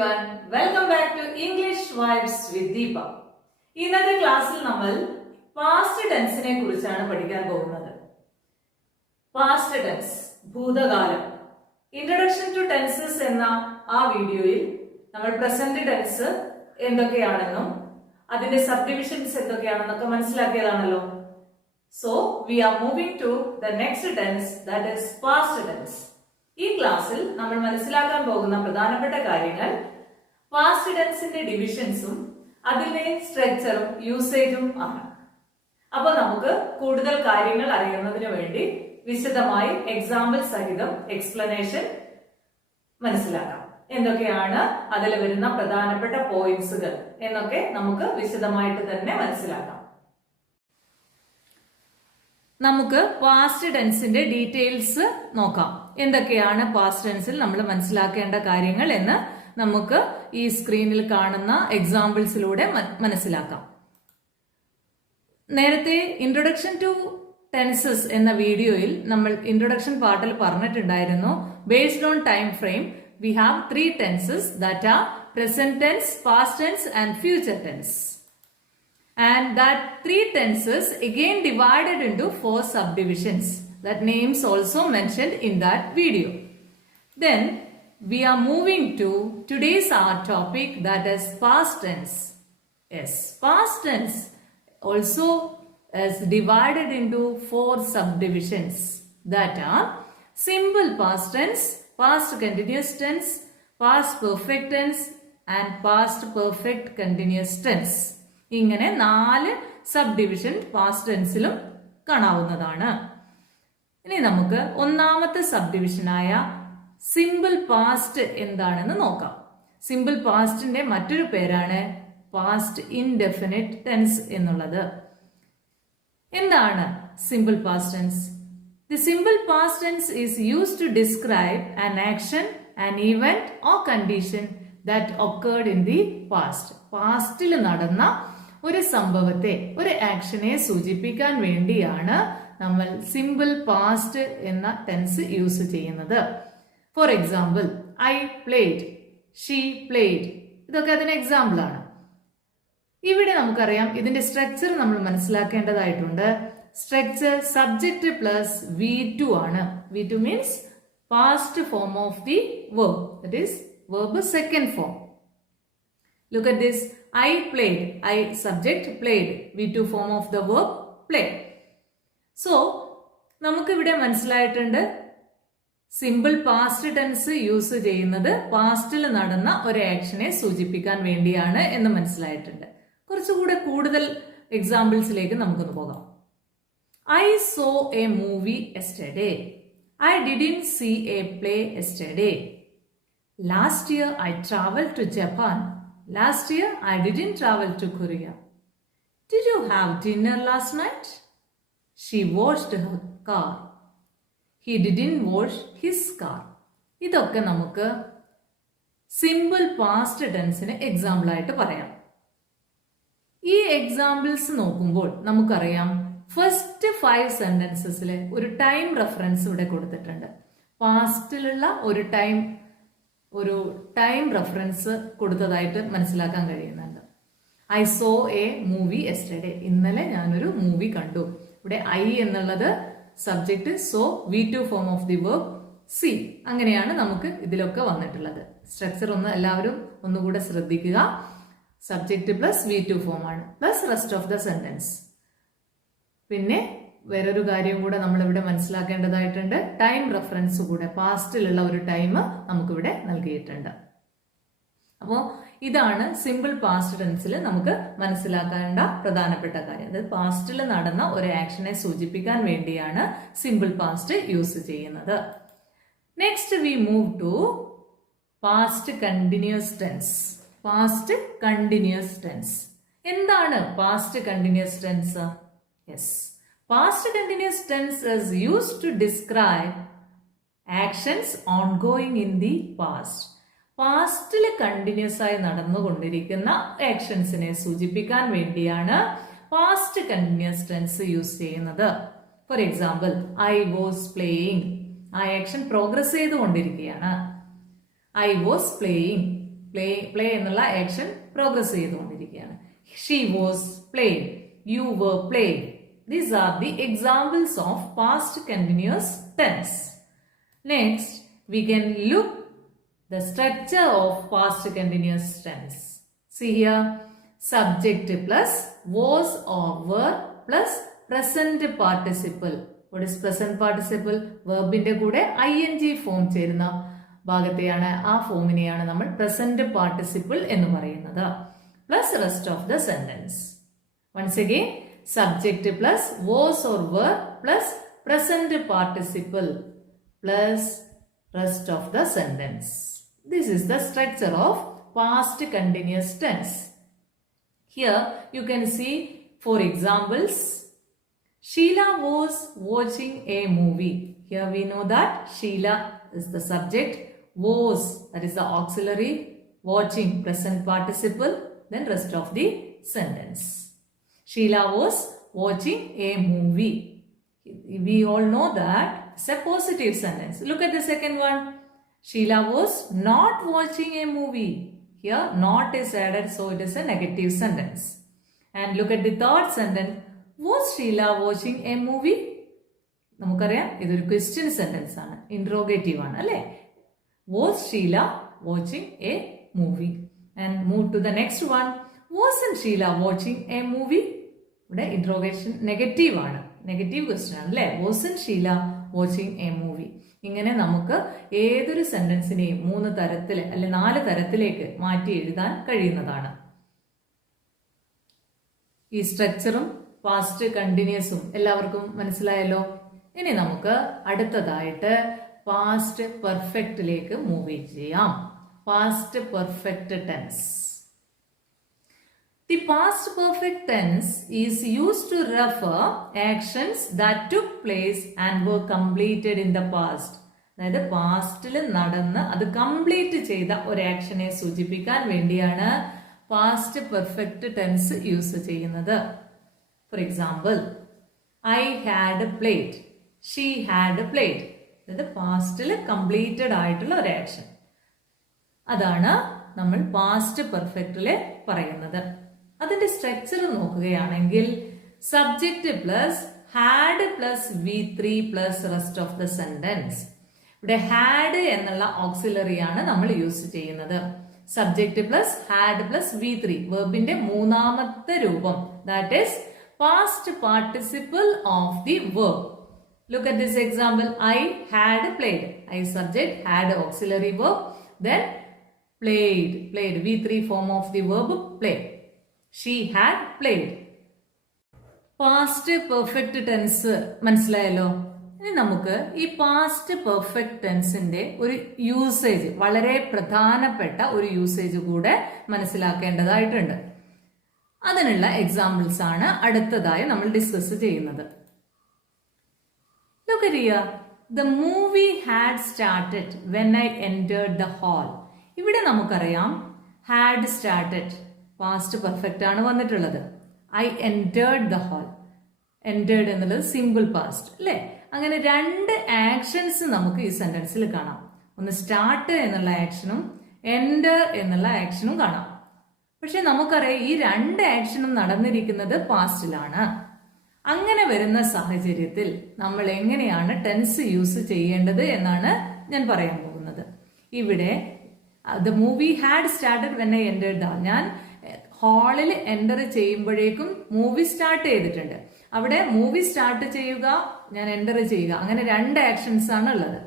everyone. Welcome back to English Vibes with Deepa. ഇന്നത്തെ ക്ലാസ്സിൽ നമ്മൾ പാസ്റ്റ് ടെൻസിനെ കുറിച്ചാണ് പഠിക്കാൻ പോകുന്നത്. പാസ്റ്റ് ടെൻസ്, ഭൂതകാലം. ഇൻട്രൊഡക്ഷൻ ടു ടെൻസസ് എന്ന ആ വീഡിയോയിൽ നമ്മൾ പ്രസന്റ് ടെൻസ് എന്തൊക്കെയാണെന്നും അതിന്റെ സബ്ഡിവിഷൻസ് എന്തൊക്കെയാണെന്നൊക്കെ മനസ്സിലാക്കിയതാണല്ലോ. So we are moving to the next tense, that is past tense. ഈ ക്ലാസ്സിൽ നമ്മൾ മനസ്സിലാക്കാൻ പോകുന്ന പ്രധാനപ്പെട്ട കാര്യങ്ങൾ പാസ്റ്റ് ടെൻസിന്റെ ഡിവിഷൻസും അതിന്റെ സ്ട്രക്ചറും യൂസേജും ആണ്. അപ്പൊ നമുക്ക് കൂടുതൽ കാര്യങ്ങൾ അറിയുന്നതിന് വേണ്ടി വിശദമായി എക്സാമ്പിൾ സഹിതം എക്സ്പ്ലനേഷൻ മനസ്സിലാക്കാം. എന്തൊക്കെയാണ് അതിൽ വരുന്ന പ്രധാനപ്പെട്ട പോയിന്റ്സുകൾ എന്നൊക്കെ നമുക്ക് വിശദമായിട്ട് തന്നെ മനസ്സിലാക്കാം. നമുക്ക് പാസ്റ്റ് ടെൻസിന്റെ ഡീറ്റെയിൽസ് നോക്കാം. എന്തൊക്കെയാണ് പാസ്റ്റ് ടെൻസിൽ നമ്മൾ മനസ്സിലാക്കേണ്ട കാര്യങ്ങൾ എന്ന് നമുക്ക് ഈ സ്ക്രീനിൽ കാണുന്ന എക്സാമ്പിൾസിലൂടെ മനസ്സിലാക്കാം. നേരത്തെ ഇൻട്രൊഡക്ഷൻ ടു ടെൻസസ് എന്ന വീഡിയോയിൽ നമ്മൾ ഇൻട്രൊഡക്ഷൻ പാർട്ടിൽ പറഞ്ഞിട്ടുണ്ടായിരുന്നു, based on time frame we have 3 tenses that are present tense, past tense and future tense. And that 3 tenses again divided into 4 subdivisions. That names also mentioned in that video. Then we are moving to today's our topic, that is past tense. Yes, past tense also is divided into 4 subdivisions, that are simple past tense, past continuous tense, past perfect tense and past perfect continuous tense. ഇങ്ങനെ 4 sub division past ടെൻസിലും കാണാവുന്നതാണ്. ഇനി നമുക്ക് ഒന്നാമത്തെ sub ഡിവിഷനായ simple past എന്താണെന്ന് നോക്കാം. Simple പാസ്റ്റിന്റെ മറ്റൊരു പേരാണ് past indefinite tense എന്നുള്ളത്. എന്താണ് simple past tense? The simple past tense is used to describe an action, an event or condition that occurred in the past. പാസ്റ്റിൽ നടന്ന ഒരു സംഭവത്തെ, ഒരു ആക്ഷനെ സൂചിപ്പിക്കാൻ വേണ്ടിയാണ് നമ്മൾ സിമ്പിൾ പാസ്റ്റ് എന്ന ടെൻസ് യൂസ് ചെയ്യുന്നത്. For example, I played, she played, ഇതൊക്കെ അതിന് എക്സാമ്പിൾ ആണ്. ഇവിടെ നമുക്കറിയാം ഇതിന്റെ സ്ട്രക്ചർ നമ്മൾ മനസ്സിലാക്കേണ്ടതായിട്ടുണ്ട്. സ്ട്രക്ചർ സബ്ജക്റ്റ് പ്ലസ് V2 ആണ്. V2 means past form of the verb, that is verb second form. Look at this. I played. I subject played. V2 form of the verb play. So, നമുക്ക് ഇവിടെ മനസ്സിലായിട്ടുണ്ട് simple past tense use ചെയ്യുന്നത് പാസ്റ്റിൽ നടന്ന ഒരു ആക്ഷനെ സൂചിപ്പിക്കാൻ വേണ്ടിയാണ് എന്ന് മനസ്സിലായിട്ടുണ്ട്. കുറച്ചുകൂടെ കൂടുതൽ എക്സാമ്പിൾസിലേക്ക് നമുക്കൊന്ന് പോകാം. I saw a movie yesterday. I didn't see a play yesterday. Last year I traveled to Japan. Last year, I didn't travel to Korea. Did you have dinner last night? She washed her car. He didn't wash his car. ഇതൊക്കെ നമുക്ക് simple past ടെൻസിന് example ആയിട്ട് പറയാം. ഈ examples നോക്കുമ്പോൾ നമുക്കറിയാം first 5 സെന്റൻസസിൽ ഒരു time reference ഇവിടെ കൊടുത്തിട്ടുണ്ട്. പാസ്റ്റിലുള്ള ഒരു ടൈം റെഫറൻസ് കൊടുത്തതായിട്ട് മനസ്സിലാക്കാൻ കഴിയുന്നുണ്ട്. I so A movie yesterday, ഇന്നലെ ഞാനൊരു മൂവി കണ്ടു. ഇവിടെ ഐ എന്നുള്ളത് subject, so V2 form of the verb C. അങ്ങനെയാണ് നമുക്ക് ഇതിലൊക്കെ വന്നിട്ടുള്ളത്. സ്ട്രക്ചർ എല്ലാവരും ഒന്നുകൂടെ ശ്രദ്ധിക്കുക. സബ്ജക്ട് പ്ലസ് V2 ഫോം ആണ്, plus rest of the sentence. പിന്നെ വേറൊരു കാര്യം കൂടെ നമ്മൾ ഇവിടെ മനസ്സിലാക്കേണ്ടതായിട്ടുണ്ട്. ടൈം റെഫറൻസ് കൂടെ, പാസ്റ്റിലുള്ള ഒരു ടൈം നമുക്കിവിടെ നൽകിയിട്ടുണ്ട്. അപ്പോൾ ഇതാണ് സിമ്പിൾ പാസ്റ്റ് ടെൻസിൽ നമുക്ക് മനസ്സിലാക്കേണ്ട പ്രധാനപ്പെട്ട കാര്യം. അതായത് പാസ്റ്റിൽ നടന്ന ഒരു ആക്ഷനെ സൂചിപ്പിക്കാൻ വേണ്ടിയാണ് സിമ്പിൾ പാസ്റ്റ് യൂസ് ചെയ്യുന്നത്. Next we move to past continuous tense. Past continuous tense എന്താണ്? Past continuous tense, yes, past continuous tense is used to describe actions ongoing in the past. പാസ്റ്റിൽ കണ്ടിന്യൂസ് ആയി നടന്നുകൊണ്ടിരിക്കുന്ന ആക്ഷൻസിനെ സൂചിപ്പിക്കാൻ വേണ്ടിയാണ് പാസ്റ്റ് കണ്ടിന്യൂസ് ടെൻസ് യൂസ് ചെയ്യുന്നത്. For example, I was playing, ആ action progress ചെയ്തുകൊണ്ടിരിക്കുകയാണ്. I was playing. പ്ലേ എന്നുള്ള ആക്ഷൻ പ്രോഗ്രസ് ചെയ്തുകൊണ്ടിരിക്കുകയാണ്. She was playing, you were playing. These are the examples of past continuous tense. Next, we can look the structure of past continuous tense. See here, subject plus was or were plus present participle. What is present participle? Verb inde kude ing form ചേരുന്ന ഭാഗത്തെയാണ്, ആ ഫോമിനെയാണ് നമ്മൾ present participle എന്ന് പറയുന്നത്. Plus rest of the sentence. Once again, subject plus was or were plus present participle plus rest of the sentence. This is the structure of past continuous tense. Here you can see 4 examples. Sheila was watching a movie. Here we know that Sheila is the subject, was, that is the auxiliary, watching present participle, then rest of the sentence. Sheila was watching a movie. We all know that it's a positive sentence. Look at the second one. Sheila was not watching a movie. Here not is added, so it is a negative sentence. And look at the third sentence. Was Sheila watching a movie? നമുക്കറിയാം ഇതൊരു question sentence ആണ്, interrogative ആണ് അല്ലേ. Was Sheila watching a movie? And move to the next one. Wasn't Sheila watching a movie? ഇവിടെ interrogation negative ആണ്, negative question ആണ് അല്ലേ. Wasn't Sheila watching a movie? ഇങ്ങനെ നമുക്ക് ഏതൊരു സെന്റൻസിനെയും 3 തരത്തിൽ അല്ലെ 4 തരത്തിലേക്ക് മാറ്റി എഴുതാൻ കഴിയുന്നതാണ്. ഈ സ്ട്രക്ചറും പാസ്റ്റ് കണ്ടിന്യൂസും എല്ലാവർക്കും മനസ്സിലായല്ലോ. ഇനി നമുക്ക് അടുത്തതായിട്ട് പാസ്റ്റ് പെർഫെക്റ്റിലേക്ക് മൂവ് ചെയ്യാം. Past perfect tense. The past perfect tense is used to refer actions that took place and were completed in the past. അതായത് പാസ്റ്റിൽ നടന്ന് അത് കംപ്ലീറ്റ് ചെയ്ത ഒരു ആക്ഷനെ സൂചിപ്പിക്കാൻ വേണ്ടിയാണ് പാസ്റ്റ് പെർഫെക്റ്റ് ടെൻസ് യൂസ് ചെയ്യുന്നത്. For example, I had played, she had played. അതായത് പാസ്റ്റിൽ കംപ്ലീറ്റഡ് ആയിട്ടുള്ള ഒരു ആക്ഷൻ, അതാണ് നമ്മൾ പാസ്റ്റ് പെർഫെക്റ്റില് പറയുന്നത്. അതിന്റെ സ്ട്രക്ചർ നോക്കുകയാണെങ്കിൽ subject plus had plus V3 plus rest of the sentence. ഇവിടെ ഹാഡ് എന്നുള്ള ഓക്സിലറി ആണ് നമ്മൾ യൂസ് ചെയ്യുന്നത്. Subject plus had plus V3 വെർബിന്റെ മൂന്നാമത്തെ രൂപം, that is past participle of the verb. Look at this example. I had played. I subject, had auxiliary verb, then played. Played, V3 form of the verb play. She had played. Past perfect tense മനസ്സിലായല്ലോ. ഇനി നമുക്ക് ഈ past perfect ടെൻസിന്റെ ഒരു usage, വളരെ പ്രധാനപ്പെട്ട ഒരു usage കൂടെ മനസ്സിലാക്കേണ്ടതായിട്ടുണ്ട്. അതിനുള്ള എക്സാമ്പിൾസ് ആണ് അടുത്തതായി നമ്മൾ ഡിസ്കസ് ചെയ്യുന്നത്. Look at here. The movie had started when I entered the hall. ഇവിടെ നമുക്കറിയാം had started പാസ്റ്റ് പെർഫെക്റ്റ് ആണ് വന്നിട്ടുള്ളത്. I entered the hall. Entered എന്നുള്ളത് സിമ്പിൾ പാസ്റ്റ് അല്ലേ. അങ്ങനെ 2 ആക്ഷൻസ് നമുക്ക് ഈ സെന്റൻസിൽ കാണാം. ഒന്ന് സ്റ്റാർട്ട് എന്നുള്ള ആക്ഷനും എൻറ്റർ എന്നുള്ള ആക്ഷനും കാണാം. പക്ഷെ നമുക്കറിയാം ഈ 2 ആക്ഷനും നടന്നിരിക്കുന്നത് പാസ്റ്റിലാണ്. അങ്ങനെ വരുന്ന സാഹചര്യത്തിൽ നമ്മൾ എങ്ങനെയാണ് ടെൻസ് യൂസ് ചെയ്യേണ്ടത് എന്നാണ് ഞാൻ പറയാൻ പോകുന്നത്. ഇവിടെ the movie had started when I entered the hall. ഞാൻ ഹാളിൽ എൻ്റർ ചെയ്യുമ്പോഴേക്കും മൂവി സ്റ്റാർട്ട് ചെയ്തിട്ടുണ്ട്. അവിടെ മൂവി സ്റ്റാർട്ട് ചെയ്യുക, ഞാൻ എൻ്റർ ചെയ്യുക, അങ്ങനെ 2 ആക്ഷൻസ് ആണ് ഉള്ളത്.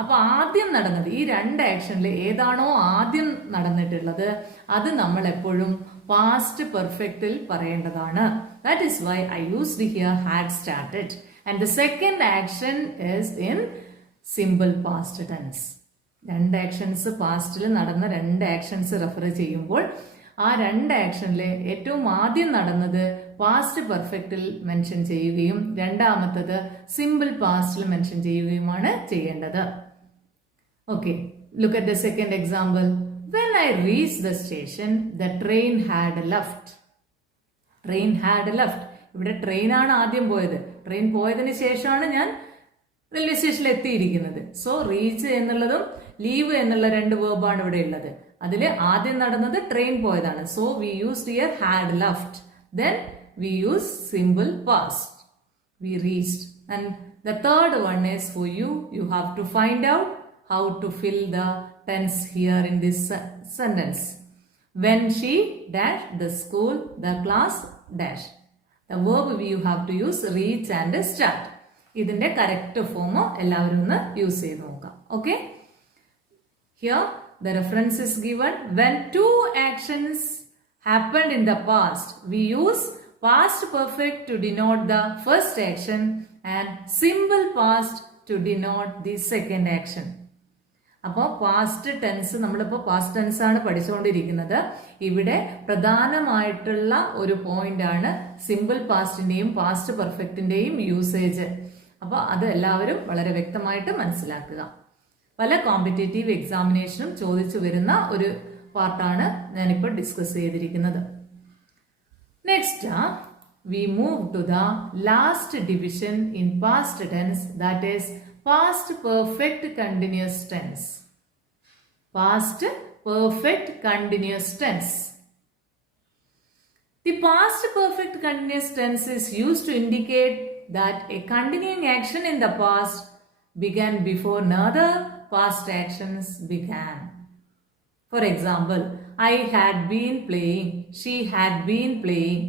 അപ്പൊ ആദ്യം നടന്നത് ഈ 2 ആക്ഷനിൽ ഏതാണോ ആദ്യം നടന്നിട്ടുള്ളത് അത് നമ്മൾ എപ്പോഴും പാസ്റ്റ് പെർഫെക്റ്റിൽ പറയേണ്ടതാണ്. That is why I used here had started. And the second action is in simple past tense. 2 actions പാസ്റ്റിൽ നടന്ന 2 ആക്ഷൻസ് റെഫർ ചെയ്യുമ്പോൾ ആ 2 ആക്ഷനിലെ ഏറ്റവും ആദ്യം നടന്നത് പാസ്റ്റ് പെർഫെക്റ്റിൽ മെൻഷൻ ചെയ്യുകയും രണ്ടാമത്തത് സിമ്പിൾ പാസ്റ്റിൽ മെൻഷൻ ചെയ്യുകയുമാണ് ചെയ്യേണ്ടത്. Okay, look at the second example. When I reached the station, the train had left. Train had left. ഇവിടെ ട്രെയിൻ ആണ് ആദ്യം പോയത്. ട്രെയിൻ പോയതിന് ശേഷമാണ് ഞാൻ റെയിൽവേ സ്റ്റേഷനിൽ എത്തിയിരിക്കുന്നത്. സോ റീച്ച് എന്നുള്ളതും ലീവ് എന്നുള്ള 2 വേർബാണ് ഇവിടെ ഉള്ളത്. അതിൽ ആദ്യം നടന്നത് ട്രെയിൻ പോയതാണ്. So we used here had left. Then we use simple past. We reached. And the third one is for you. You have to find out how to fill the tense here in this sentence. When she dash the school, the class dash. The verb you have to use reach and start. ഇതിന്റെ correct form എല്ലാവരും ഒന്ന് use ചെയ്ത് നോക്കാം. Okay, here the reference is given. When two actions happened in the past, we use past perfect to denote the first action and simple past to denote the second action. അപ്പോൾ past tense, നമ്മളിപ്പോൾ past tense ആണ് പഠിച്ചുകൊണ്ടിരിക്കുന്നത്. ഇവിടെ പ്രധാനമായിട്ടുള്ള ഒരു point ആണ് simple പാസ്റ്റിന്റെയും past പെർഫെക്റ്റിന്റെയും usage. അപ്പോൾ അത് എല്ലാവരും വളരെ വ്യക്തമായിട്ട് മനസ്സിലാക്കുക. പല കോമ്പറ്റേറ്റീവ് എക്സാമിനേഷനും ചോദിച്ചു വരുന്ന ഒരു പാർട്ടാണ് ഞാനിപ്പോൾ ഡിസ്കസ് ചെയ്തിരിക്കുന്നത്. Next, we move to the last division in past tense, that is past perfect continuous tense. Past perfect continuous tense. The past perfect continuous tense is used to indicate that a continuing action in the past began before another past actions began. For example, I had been playing, she had been playing.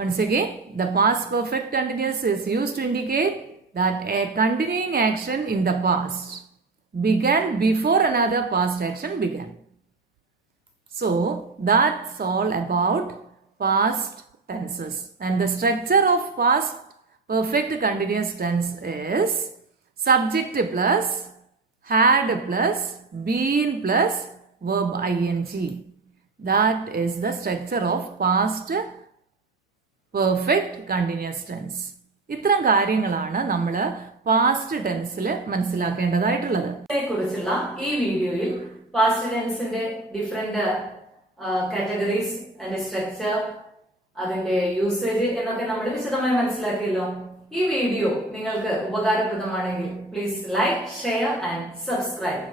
Once again, the past perfect continuous is used to indicate that a continuing action in the past began before another past action began. So, that's all about past tenses. And the structure of past perfect continuous tense is subject plus had plus been plus verb ing. That is the structure of past perfect continuous tense. ഇത്തരം കാര്യങ്ങളാണ് നമ്മൾ past ടെൻസിൽ മനസ്സിലാക്കേണ്ടതായിട്ടുള്ളത്. ഇതിനെക്കുറിച്ചുള്ള ഈ വീഡിയോയിൽ പാസ്റ്റ് ടെൻസിന്റെ different categories, അതിന്റെ structure, അതിന്റെ യൂസേജ് എന്നൊക്കെ നമ്മൾ വിശദമായി മനസ്സിലാക്കിയല്ലോ. ഈ വീഡിയോ നിങ്ങൾക്ക് ഉപകാരപ്രദമാണെങ്കിൽ please like, share and subscribe.